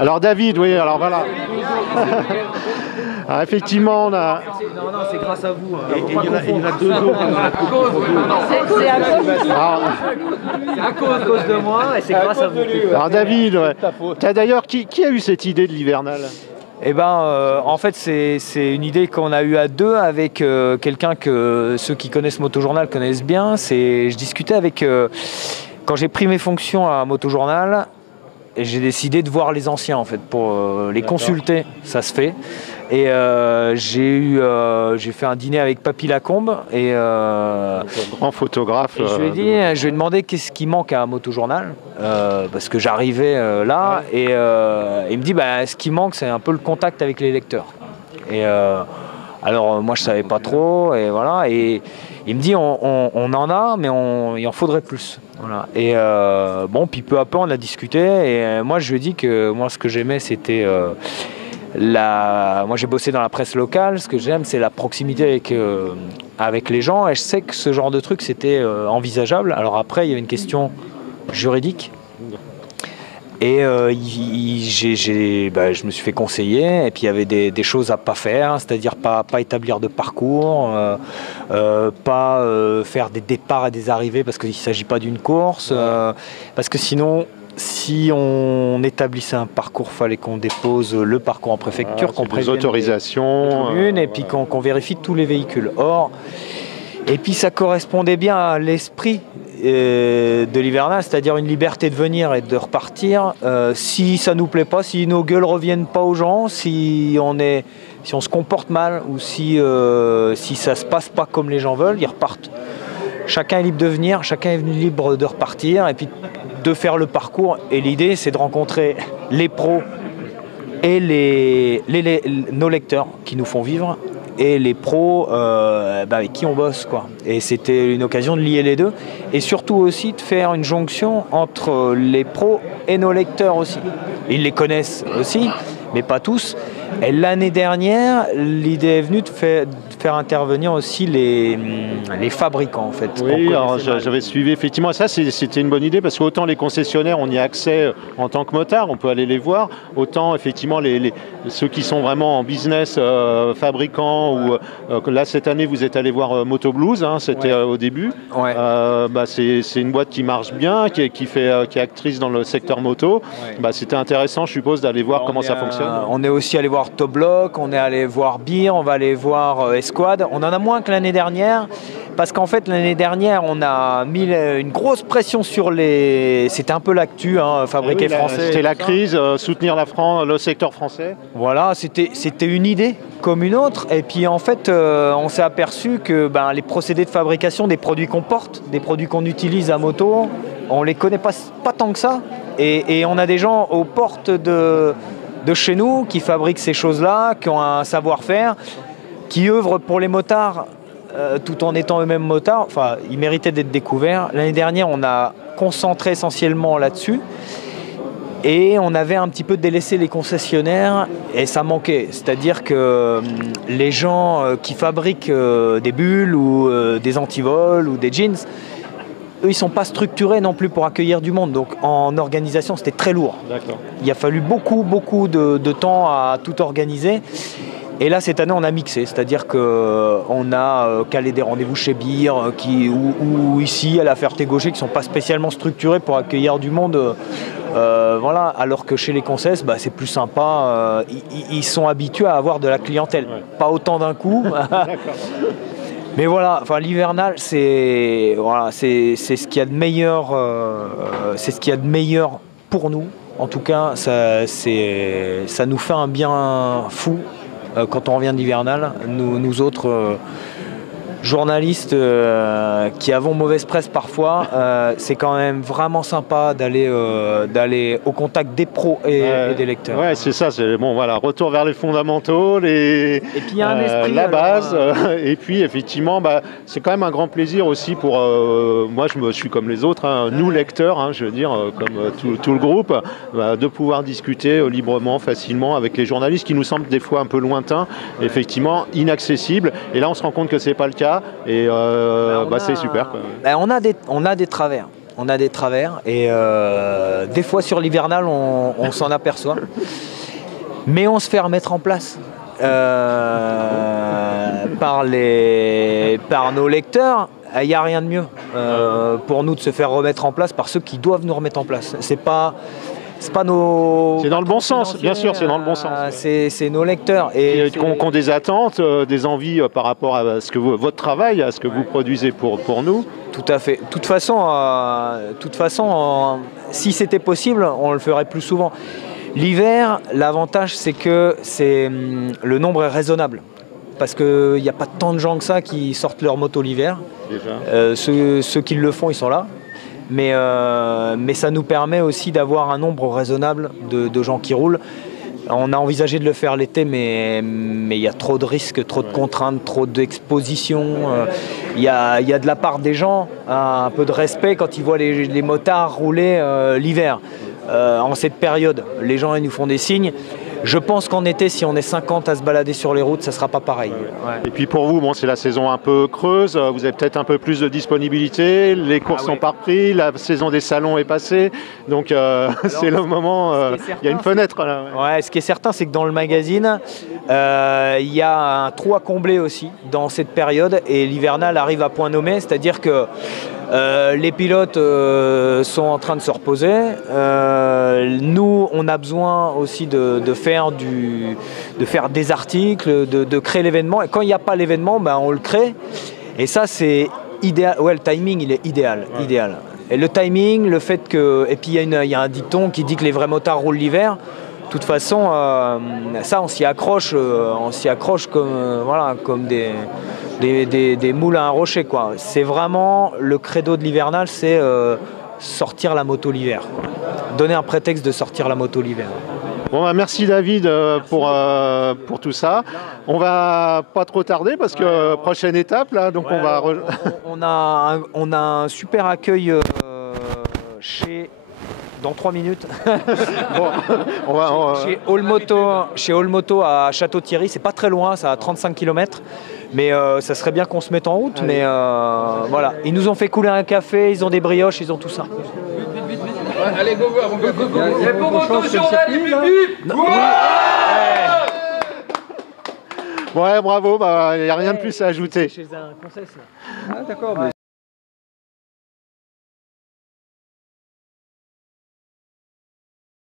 Alors David, oui, alors voilà. Ah, effectivement, on a... Non, c'est grâce à vous. Il y en a deux autres. C'est à cause de moi et c'est grâce à vous. Alors David, ouais. D'ailleurs, qui a eu cette idée de l'hivernal? Eh ben, en fait, c'est une idée qu'on a eue à deux avec quelqu'un que ceux qui connaissent Motojournal connaissent bien. Je discutais avec... quand j'ai pris mes fonctions à Motojournal, j'ai décidé de voir les anciens, en fait, pour les consulter. Ça se fait. Et j'ai fait un dîner avec Papy Lacombe et grand photographe. Et je lui ai demandé qu'est-ce qui manque à Motojournal parce que j'arrivais là et il me dit ce qui manque c'est un peu le contact avec les lecteurs. Et alors moi je savais pas trop et voilà et il me dit on en a mais il en faudrait plus. Voilà. Et bon puis peu à peu on a discuté et moi je lui ai dit que moi ce que j'aimais c'était moi j'ai bossé dans la presse locale, ce que j'aime c'est la proximité avec les gens et je sais que ce genre de truc c'était envisageable. Alors après il y avait une question juridique et je me suis fait conseiller et puis il y avait des choses à pas faire, c'est-à-dire pas établir de parcours, pas faire des départs et des arrivées parce qu'il ne s'agit pas d'une course, parce que sinon si on établissait un parcours, il fallait qu'on dépose le parcours en préfecture, qu'on prévienne des autorisations, et puis qu'on vérifie tous les véhicules. Or, et puis ça correspondait bien à l'esprit de l'hivernal, c'est-à-dire une liberté de venir et de repartir. Si ça nous plaît pas, si nos gueules reviennent pas aux gens, si on se comporte mal ou si ça se passe pas comme les gens veulent, ils repartent. Chacun est libre de venir, chacun est libre de repartir et puis de faire le parcours. Et l'idée, c'est de rencontrer les pros et nos lecteurs qui nous font vivre et les pros avec qui on bosse, quoi. Et c'était une occasion de lier les deux et surtout aussi de faire une jonction entre les pros et nos lecteurs aussi. Ils les connaissent aussi, mais pas tous. Et l'année dernière, l'idée est venue de faire intervenir aussi les fabricants en fait. Oui, alors j'avais suivi effectivement ça, c'était une bonne idée parce qu'autant les concessionnaires on y a accès en tant que motard, on peut aller les voir, autant effectivement ceux qui sont vraiment en business fabricants ou là cette année vous êtes allé voir Moto Blues, hein, c'était au début. Ouais. C'est une boîte qui marche bien, qui est actrice dans le secteur moto. Ouais. C'était intéressant je suppose d'aller voir comment ça fonctionne. On est aussi allé voir Top Block, on est allé voir Beer, on va aller voir Esquad. On en a moins que l'année dernière parce qu'en fait l'année dernière on a mis une grosse pression sur c'était un peu l'actu, hein, fabriqué français. C'était la crise, soutenir le secteur français. Voilà, c'était une idée comme une autre et puis en fait on s'est aperçu que les procédés de fabrication des produits qu'on porte, des produits qu'on utilise à moto, on les connaît pas tant que ça et on a des gens aux portes de chez nous qui fabriquent ces choses-là, qui ont un savoir-faire, qui œuvrent pour les motards tout en étant eux-mêmes motards. Enfin, ils méritaient d'être découverts. L'année dernière, on a concentré essentiellement là-dessus et on avait un petit peu délaissé les concessionnaires et ça manquait. C'est-à-dire que les gens qui fabriquent des bulles ou des antivols ou des jeans, eux, ils ne sont pas structurés non plus pour accueillir du monde. Donc en organisation, c'était très lourd. D'accord. Il a fallu beaucoup de temps à tout organiser. Et là, cette année, on a mixé. C'est-à-dire qu'on a calé des rendez-vous chez Beer ou ici, à la Ferté-Gaucher, qui ne sont pas spécialement structurés pour accueillir du monde. Voilà. Alors que chez les concesses, c'est plus sympa. Ils sont habitués à avoir de la clientèle. Ouais. Pas autant d'un coup. Mais voilà, l'hivernal, c'est ce qu'il y a de meilleur, c'est ce qu'il y a de meilleur pour nous. En tout cas, ça nous fait un bien fou quand on revient de l'hivernal. Nous autres journalistes qui avons mauvaise presse parfois, c'est quand même vraiment sympa d'aller au contact des pros et des lecteurs. Ouais, c'est ça. Retour vers les fondamentaux, et puis il y a un esprit, la base. Et puis effectivement, c'est quand même un grand plaisir aussi pour moi. Je suis comme les autres, hein, nous lecteurs, hein, je veux dire, comme tout le groupe, de pouvoir discuter librement, facilement avec les journalistes qui nous semblent des fois un peu lointains, effectivement inaccessibles. Et là, on se rend compte que c'est pas le cas. Et c'est super. On a des travers. on a des travers et des fois sur l'hivernal on s'en aperçoit. Mais on se fait remettre en place par nos lecteurs. Il n'y a rien de mieux pour nous de se faire remettre en place par ceux qui doivent nous remettre en place. C'est pas nos... C'est dans le bon sens, bien sûr, c'est dans le bon sens. C'est nos lecteurs. Et qui ont des attentes, des envies par rapport à ce que votre travail, à ce que vous produisez pour nous. Tout à fait. De toute façon, si c'était possible, on le ferait plus souvent. L'hiver, l'avantage, c'est que le nombre est raisonnable. Parce qu'il n'y a pas tant de gens que ça qui sortent leur moto l'hiver. Ceux qui le font, ils sont là. Mais ça nous permet aussi d'avoir un nombre raisonnable de gens qui roulent. On a envisagé de le faire l'été, mais il y a trop de risques, trop de contraintes, trop d'expositions. Il y a de la part des gens un peu de respect quand ils voient les motards rouler l'hiver. En cette période, les gens ils nous font des signes. Je pense qu'en été, si on est 50 à se balader sur les routes, ça ne sera pas pareil. Ouais. Et puis pour vous, bon, c'est la saison un peu creuse, vous avez peut-être un peu plus de disponibilité, les courses sont pas reprises, la saison des salons est passée, donc c'est le moment, il y a une fenêtre. Là, ouais, ce qui est certain, c'est que dans le magazine, il y a un trou à combler aussi dans cette période, et l'hivernal arrive à point nommé, c'est-à-dire que les pilotes sont en train de se reposer. Nous, on a besoin aussi de faire des articles, de créer l'événement. Et quand il n'y a pas l'événement, ben, on le crée. Et ça, c'est idéal. Ouais, le timing, il est idéal. Ouais. Idéal. Et le timing, le fait que... Et puis, il y a un dicton qui dit que les vrais motards roulent l'hiver. De toute façon, ça, on s'y accroche comme des moules à un rocher, quoi. C'est vraiment le credo de l'hivernal, c'est sortir la moto l'hiver. Donner un prétexte de sortir la moto l'hiver. Bon, bah, merci David pour tout ça. On va pas trop tarder parce que prochaine étape là, donc ouais, on va. On a un super accueil dans 3 minutes. Bon, chez All Moto à Château-Thierry, c'est pas très loin, ça a 35 km. Mais ça serait bien qu'on se mette en route. Allez. Mais voilà, ils nous ont fait couler un café, ils ont des brioches, ils ont tout ça. Vite. Allez, go. Et pour moto journal, ouais, bravo, il n'y a rien de plus à ajouter. Chez un concession. Ah, d'accord.